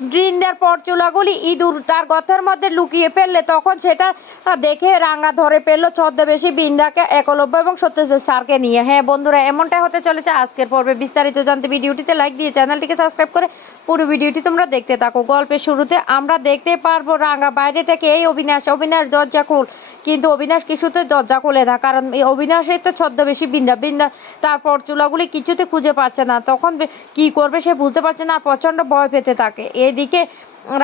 বৃন্দার পরচুলাগুলি ইঁদুর তার গথের মধ্যে লুকিয়ে ফেললে তখন সেটা দেখে রাঙা ধরে ফেলল ছদ্মবেশী বৃন্দাকে একলব্য এবং সত্যজিৎ স্যারকে নিয়ে। হ্যাঁ বন্ধুরা, এমনটাই হতে চলেছে আজকের পর্বে। বিস্তারিত জানতে ভিডিওটিতে লাইক দিয়ে চ্যানেলটিকে সাবস্ক্রাইব করে পুরো ভিডিওটি তোমরা দেখতে থাকো। গল্পের শুরুতে আমরা দেখতে পারব রাঙা বাইরে থেকে এই অবিনাশ অবিনাশ দরজা খুল। কিন্তু অবিনাশ কিছুতে দরজা খুলে না, কারণ এই অবিনাশের তো ছদ্মবেশী বৃন্দা বৃন্দা তারপর চুলাগুলি কিছুতে খুঁজে পাচ্ছে না। তখন কি করবে সে বুঝতে পারছে না, প্রচণ্ড ভয় পেতে থাকে। এদিকে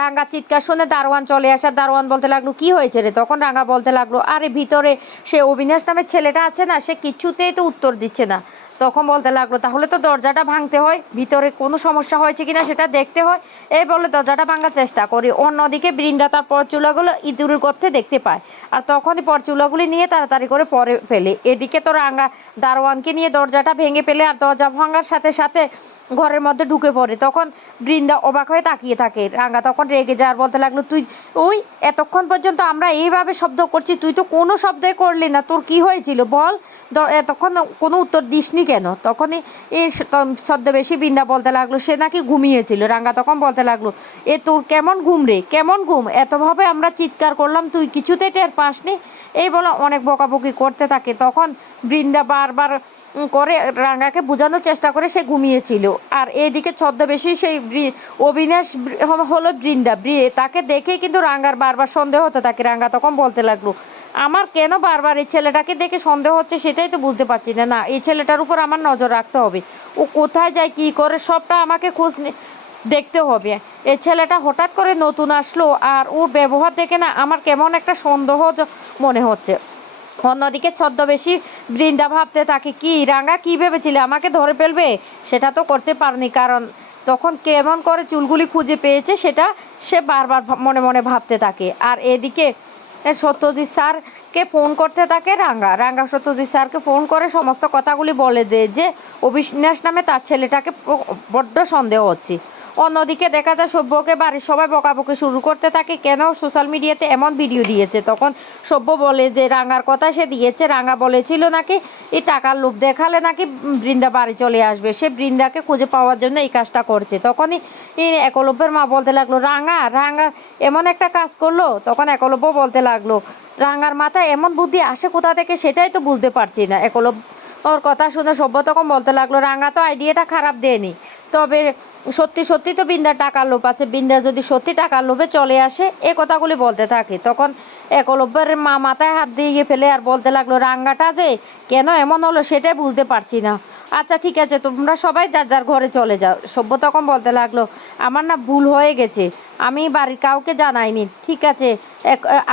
রাঙ্গা চিৎকার শুনে দারোয়ান চলে আসা। দারোয়ান বলতে লাগল, কি হয়েছে রে? তখন রাঙ্গা বলতে লাগল, আরে ভিতরে সে অবিনাশ নামের ছেলেটা আছে না, সে কিছুতেই তো উত্তর দিচ্ছে না। তখন বলতে লাগল, তাহলে তো দরজাটা ভাঙতে হয়, ভিতরে কোনো সমস্যা হয়েছে কিনা সেটা দেখতে হয়। এই বলে দরজাটা ভাঙার চেষ্টা করি। অন্যদিকে বৃন্দা তার পরচুলাগুলো ইঁদুরের করতে দেখতে পায় আর তখনই পরচুলাগুলি নিয়ে তাড়াতাড়ি করে পরে ফেলে। এদিকে তো রাঙ্গা দারোয়ানকে নিয়ে দরজাটা ভেঙে ফেলে আর দরজা ভাঙার সাথে সাথে ঘরের মধ্যে ঢুকে পড়ে। তখন বৃন্দা অবাক হয়ে তাকিয়ে থাকে। রাঙ্গা তখন রেগে যায় আর বলতে লাগল, তুই, ওই, এতক্ষণ পর্যন্ত আমরা এইভাবে শব্দ করছি, তুই তো কোনো শব্দই করলি না, তোর কি হয়েছিল বল? এতক্ষণ কোনো উত্তর দিসনি কেন? তখনই এই স- ত- ছদ্মবেশী বৃন্দা বলতে লাগল। সে নাকি ঘুমিয়েছিল। রাঙ্গা তখন বলতে লাগল, এ তোর কেমন ঘুম রে? কেমন ঘুম? এতভাবে আমরা চিৎকার করলাম, তুই কিছুতে টের পাসনি? এই বলে অনেক বকাবকি করতে থাকে। তখন বৃন্দা বারবার করে রাঙ্গাকে বোঝানোর চেষ্টা করে সে ঘুমিয়েছিল। আর এদিকে ছদ্মবেশী সেই অবিনাশ হলো বৃন্দা। তাকে দেখে কিন্তু রাঙ্গার বারবার সন্দেহ হতে থাকে। রাঙ্গা তখন বলতে লাগল আমার কেন বারবার এই ছেলেটাকে দেখে সন্দেহ হচ্ছে সেটাই তো বুঝতে পারছি না। না, এই ছেলেটার উপর আমার নজর রাখতে হবে। ও কোথায় যায়, কী করে, সবটা আমাকে খোঁজ দেখতে হবে। এই ছেলেটা হঠাৎ করে নতুন আসলো আর ওর ব্যবহার দেখে না আমার কেমন একটা সন্দেহ মনে হচ্ছে। অন্যদিকে ছদ্মবেশী বৃন্দা ভাবতে থাকে কি রাঙা কি ভেবেছিলে? আমাকে ধরে ফেলবে? সেটা তো করতে পারেনি, কারণ তখন কেমন করে চুলগুলি খুঁজে পেয়েছে সেটা সে বারবার মনে মনে ভাবতে থাকে। আর এদিকে এ সত্যজিৎ স্যারকে ফোন করতে থাকে রাঙ্গা। রাঙ্গা সত্যজিৎ স্যারকে ফোন করে সমস্ত কথাগুলি বলে দেয় যে, অবিনাশ নামে তার ছেলেটাকে বড্ড সন্দেহ হচ্ছে। অন্যদিকে দেখা যায় সভ্যকে বাড়ির সবাই বকাবকি শুরু করতে থাকে। কেন? সোশ্যাল মিডিয়াতে এমন ভিডিও দিয়েছে। তখন সভ্য বলে যে, রাঙার কথা সে দিয়েছে রাঙ্গা বলেছিল নাকি? এই টাকার লোভ দেখালে নাকি বৃন্দা বাড়ি চলে আসবে। সে বৃন্দাকে খুঁজে পাওয়ার জন্য এই কাজটা করছে। তখনই একলব্যের মা বলতে লাগল, রাঙা রাঙা, এমন একটা কাজ করল? তখন একলব্য বলতে লাগল, রাঙার মাথায় এমন বুদ্ধি আসে কোথা থেকে সেটাই তো বুঝতে পারছি না। একলব্য ওর কথা শুনে সভ্য তখন বলতে লাগল, রাঙা তো আইডিয়াটা খারাপ দেয়নি। তবে সত্যি সত্যি তো বিন্দার টাকার লোভ আছে। বিন্দার যদি সত্যি টাকার লোভে চলে আসে, এ কথাগুলি বলতে থাকে। তখন একলব্যের মা মাথায় হাত দিয়ে ফেলে আর বলতে লাগল, রাঙ্গাটা যে কেন এমন হলো সেটাই বুঝতে পারছি না। আচ্ছা ঠিক আছে, তোমরা সবাই যার যার ঘরে চলে যাও। সভ্য তখন বলতে লাগল, আমার না ভুল হয়ে গেছে, আমি বাড়ির কাউকে জানাইনি, ঠিক আছে?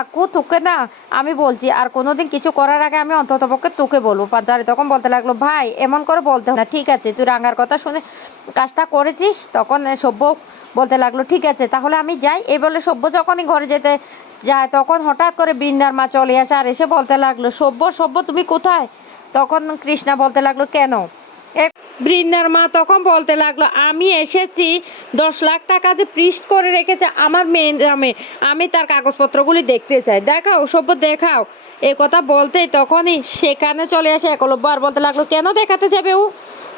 আকু তোকে না আমি বলছি, আর কোনোদিন কিছু করার আগে আমি অন্তত পক্ষে তোকে বলব। পাজারে তখন বলতে লাগল, ভাই, এমন করে বলতে না, ঠিক আছে, তুই রাঙ্গার কথা শুনে কাজটা করেছিস? তখন সভ্য বলতে লাগল, ঠিক আছে, তাহলে আমি যাই। এই বলে সভ্য যখনই ঘরে যেতে যায়, তখন হঠাৎ করে বৃন্দার মা চলে আসে, আর এসে বলতে লাগল, সভ্য সভ্য, তুমি কোথায়? তখন কৃষ্ণা বলতে লাগল, কেন? বৃন্দার মা তখন বলতে লাগল, আমি এসেছি, দশ লাখ টাকা যে পৃষ্ঠ করে রেখেছে আমার মেয়ের নামে, আমি তার কাগজপত্রগুলি দেখতে চাই। দেখাও, সভ্য দেখাও। এ কথা বলতেই তখনই সেখানে চলে আসে একলব্য আর বলতে লাগল, কেন দেখাতে যাবে ও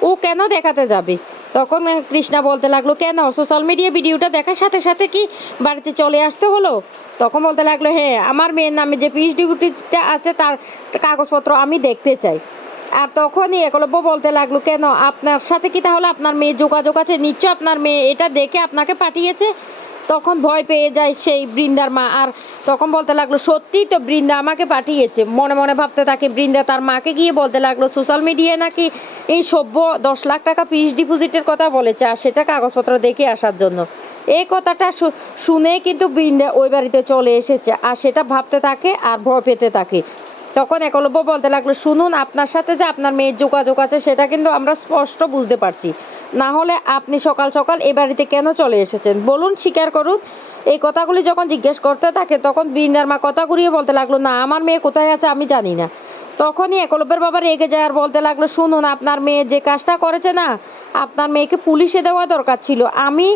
ও কেন দেখাতে যাবে? তখন কৃষ্ণা বলতে লাগল, কেন? সোশ্যাল মিডিয়া ভিডিওটা দেখার সাথে সাথে কি বাড়িতে চলে আসতে হলো? তখন বলতে লাগল হ্যাঁ আমার মেয়ের নামে যে ডিউটিটা আছে তার কাগজপত্র আমি দেখতে চাই। আর তখনই একলব্য বলতে লাগল, কেন? আপনার সাথে কি তাহলে আপনার মেয়ে যোগাযোগ আছে? নিশ্চয় আপনার মেয়ে এটা দেখে আপনাকে পাঠিয়েছে? তখন ভয় পেয়ে যায় সেই বৃন্দার মা। আর তখন বলতে লাগল, সত্যিই তো বৃন্দা আমাকে পাঠিয়েছে। মনে মনে ভাবতে থাকে, বৃন্দা তার মাকে গিয়ে বলতে লাগল, সোশ্যাল মিডিয়ায় নাকি এই সভ্য দশ লাখ টাকা ফিস ডিপোজিটের কথা বলেছে আর সেটা কাগজপত্র দেখে আসার জন্য। এই কথাটা শু- শুনেই কিন্তু বৃন্দা ওই বাড়িতে চলে এসেছে। আর সেটা ভাবতে থাকে আর ভয় পেতে থাকে। তখন একলব্য বলতে লাগল, শুনুন, আপনার সাথে যে আপনার মেয়ের যোগাযোগ আছে, সেটা কিন্তু আমরা স্পষ্ট বুঝতে পারছি। না হলে আপনি সকাল সকাল এ বাড়িতে কেন চলে এসেছেন? বলুন, স্বীকার করুন। এই কথাগুলি যখন জিজ্ঞেস করতে থাকে, তখন বৃন্দার মা কথা ঘুরিয়ে বলতে লাগল, না, আমার মেয়ে কোথায় আছে আমি জানি না। তখনই একলব্যের বাবা রেগে যায় আর বলতে লাগল, শুনুন, আপনার মেয়ে যে কাজটা করেছে না, আপনার মেয়েকে পুলিশে দেওয়া দরকার ছিল। আমি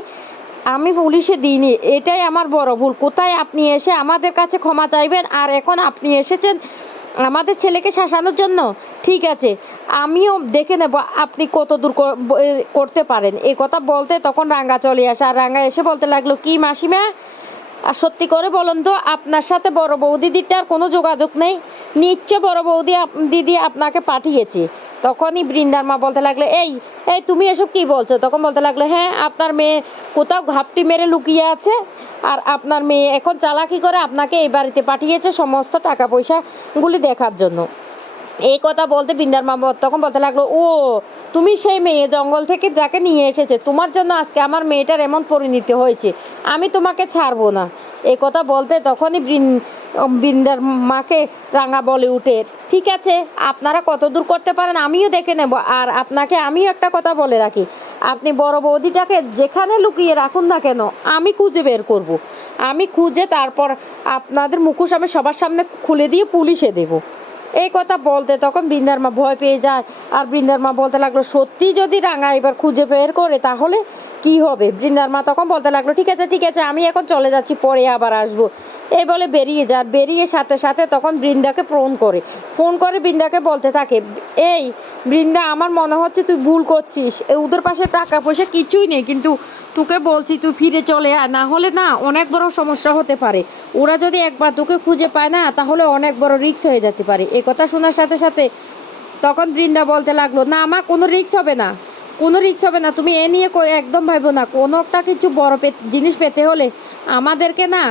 আমি পুলিশে দিইনি, এটাই আমার বড় ভুল। কোথায় আপনি এসে আমাদের কাছে ক্ষমা চাইবেন? আর এখন আপনি এসেছেন আমাদের ছেলেকে শাসানোর জন্য? ঠিক আছে, আমিও দেখে নেব আপনি কত দূর কর- করতে পারেন। এ কথা বলতে তখন রাঙ্গা চলে আসে, আর রাঙ্গা এসে বলতে লাগল, কি মাসিমা আর সত্যি করে বলুন তো, আপনার সাথে বড় বৌদিদিটার কোনো যোগাযোগ নেই। নিশ্চয় বড় বৌদি দিদি আপনাকে পাঠিয়েছে। তখনই বৃন্দার মা বলতে লাগল, এই এই তুমি এসব কি বলছো? তখন বলতে লাগল হ্যাঁ আপনার মেয়ে কোথাও ঘাপটি মেরে লুকিয়ে আছে আর আপনার মেয়ে এখন চালাকি করে আপনাকে এই বাড়িতে পাঠিয়েছে সমস্ত টাকা পয়সাগুলি দেখার জন্য। এই কথা বলতে বিন্দার মা তখন বলতে লাগল, ও, তুমি সেই মেয়ে জঙ্গল থেকে যাকে নিয়ে এসেছে, তোমার জন্য আজকে আমার মেয়েটার এমন পরিণতি হয়েছে, আমি তোমাকে ছাড়বো না এই কথা বলতে তখনই বৃন- বৃন্দার মাকে রাঙা বলে উঠে, ঠিক আছে, আপনারা কত দূর করতে পারেন আমিও দেখে নেব, আর আপনাকে আমিও একটা কথা বলে রাখি, আপনি বড় বৌদিটাকে যেখানে লুকিয়ে রাখুন না কেন, আমি খুঁজে বের করব। আমি খুঁজে তারপর আপনাদের মুখোশ আমি সবার সামনে খুলে দিয়ে পুলিশে দেবো এই কথা বলতে তখন বৃন্দার মা ভয় পেয়ে যায়। আর বৃন্দার মা বলতে লাগল, সত্যি যদি রাঙা এবার খুঁজে বের করে, তাহলে কি হবে? বৃন্দার মা তখন বলতে লাগল, ঠিক আছে ঠিক আছে, আমি এখন চলে যাচ্ছি, পরে আবার আসব। এই বলে বেরিয়ে যার বেরিয়ে সাথে সাথে তখন বৃন্দাকে ফোন করে। ফোন করে বৃন্দাকে বলতে থাকে, এই বৃন্দা, আমার মনে হচ্ছে তুই ভুল করছিস। এ ওদের পাশে টাকা পয়সা কিছুই নেই, কিন্তু তোকে বলছি, তুই ফিরে চলে আয়। না হলে না অনেক বড় সমস্যা হতে পারে। ওরা যদি একবার তোকে খুঁজে পায় না, তাহলে অনেক বড় রিস্ক হয়ে যেতে পারে। এ কথা শোনার সাথে সাথে তখন বৃন্দা বলতে লাগল, না আমার কোনো রিস্ক হবে না। কোনো রিস্ক হবে না। তুমি এ নিয়ে একদম ভাবো না। কোনো একটা কিছু বড় জিনিস পেতে হলে আমাদেরকে না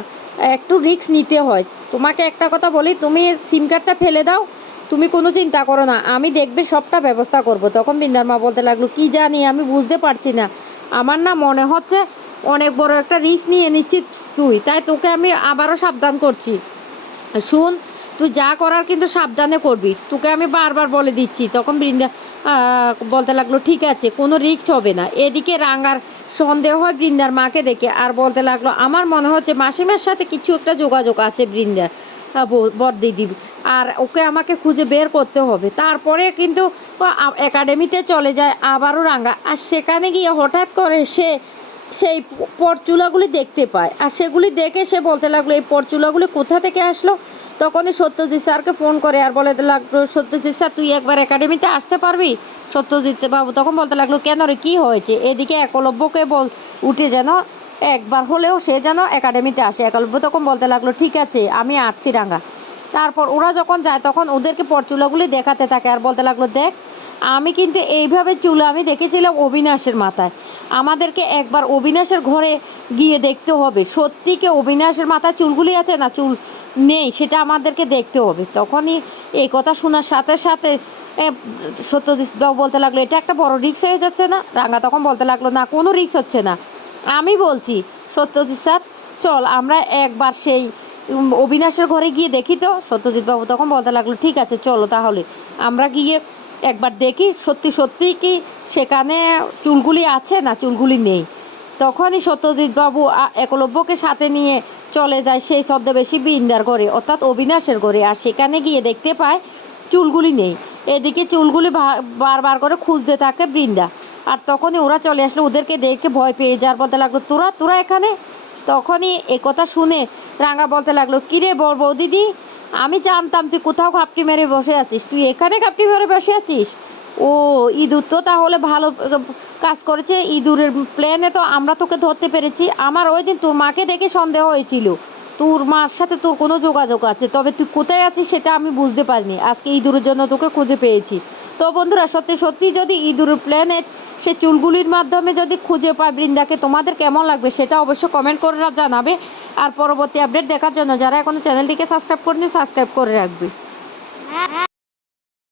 একটু রিস্ক নিতে হয়। তোমাকে একটা কথা বলি, তুমি সিম কার্ডটা ফেলে দাও। তুমি কোনো চিন্তা করো না। আমি দেখবে সবটা ব্যবস্থা করব। তখন বিন্দার মা বলতে লাগল, কি জানি, আমি বুঝতে পারছি না। আমার না মনে হচ্ছে অনেক বড় একটা রিস্ক নিয়ে নিচ্ছিস তুই। তাই তোকে আমি আবারও সাবধান করছি। শুন, তুই যা করার কিন্তু সাবধানে করবি। তোকে আমি বারবার বলে দিচ্ছি, তখন বৃন্দা বলতে লাগল, ঠিক আছে, কোনো রিস্ক হবে না। এদিকে রাঙ্গার সন্দেহ হয় বৃন্দার মাকে দেখে আর বলতে লাগল, আমার মনে হচ্ছে মাসিমার সাথে কিছু একটা যোগাযোগ আছে বৃন্দার বরদিদি আর ওকে আমাকে খুঁজে বের করতে হবে। তারপরে কিন্তু একাডেমিতে চলে যায় আবারও রাঙ্গা। আর সেখানে গিয়ে হঠাৎ করে সে, সেই পরচুলাগুলি দেখতে পায়। আর সেগুলি দেখে সে বলতে লাগল, এই পরচুলাগুলি কোথা থেকে আসলো? তখনই সত্যজিৎ স্যারকে ফোন করে আর বলে লাগল, সত্যজিৎ স্যার, তুই একবার একাডেমিতে আসতে পারবি? সত্যজিৎ বাবু তখন বলতে লাগল, কেন রে, কী হয়েছে? এদিকে একলব্যকে বল, উঠে যেন একবার হলেও সে যেন একাডেমিতে আসে। একলব্য তখন বলতে লাগল, ঠিক আছে, আমি আসছি রাঙ্গা। তারপর ওরা যখন যায় তখন ওদেরকে পরচুলাগুলি দেখাতে থাকে আর বলতে লাগল দেখ আমি কিন্তু এইভাবে চুল আমি দেখেছিলাম অবিনাশের মাথায়। আমাদেরকে একবার অবিনাশের ঘরে গিয়ে দেখতে হবে। সত্যি কি অবিনাশের মাথায় চুলগুলি আছে না চুল নেই সেটা আমাদেরকে দেখতে হবে। তখনই এই কথা শোনার সাথে সাথে এ, সত্যজিৎ বাবু বলতে লাগল এটা একটা বড় রিক্স হয়ে যাচ্ছে না? রাঙা তখন বলতে লাগল না কোনো রিক্স হচ্ছে না। আমি বলছি সত্যজিৎ স্যার চল আমরা একবার সেই অবিনাশের ঘরে গিয়ে দেখি তো সত্যজিৎ বাবু তখন বলতে লাগল, ঠিক আছে, চলো তাহলে। আমরা গিয়ে একবার দেখি, সত্যি সত্যি কি সেখানে চুলগুলি আছে না চুলগুলি নেই? তখনই সত্যজিৎ বাবু একলব্যকে সাথে নিয়ে চলে যায় সেই ছদ্মবেশী বিন্দার ঘরে, অর্থাৎ অবিনাশের ঘরে। আর সেখানে গিয়ে দেখতে পায় চুলগুলি নেই। এদিকে চুলগুলি বারবার করে খুঁজতে থাকে বৃন্দা। আর তখনই ওরা চলে আসলো, ওদেরকে দেখে ভয় পেয়ে যাওয়ার বলতে লাগল, তোরা তোরা এখানে? তখনই এ কথা শুনে রাঙা বলতে লাগল, কিরে বর দিদি আমি জানতাম তুই কোথাও ঘাপটি মেরে বসে আছিস। তুই এখানে ঘাপটি মেরে বসে আছিস? ও, ইঁদুর তো তাহলে ভালো, কাজ করেছে, ইঁদুরের প্লেনে তো আমরা তোকে ধরতে পেরেছি। আমার ওই দিন তোর মাকে দেখে সন্দেহ হয়েছিল। তোর মার সাথে তোর কোনো যোগাযোগ আছে, তবে তুই কোথায় আছিস সেটা আমি বুঝতে পারিনি। আজকে ইঁদুরের জন্য তোকে খুঁজে পেয়েছি। তো বন্ধুরা, সত্যি সত্যি যদি ইঁদুরের প্ল্যানেট সে চুলগুলির মাধ্যমে যদি খুঁজে পায় বৃন্দাকে, তোমাদের কেমন লাগবে সেটা অবশ্যই কমেন্ট করে জানাবে। আর পরবর্তী আপডেট দেখার জন্য যারা এখনও চ্যানেলটিকে সাবস্ক্রাইব করেনি সাবস্ক্রাইব করে রাখবে।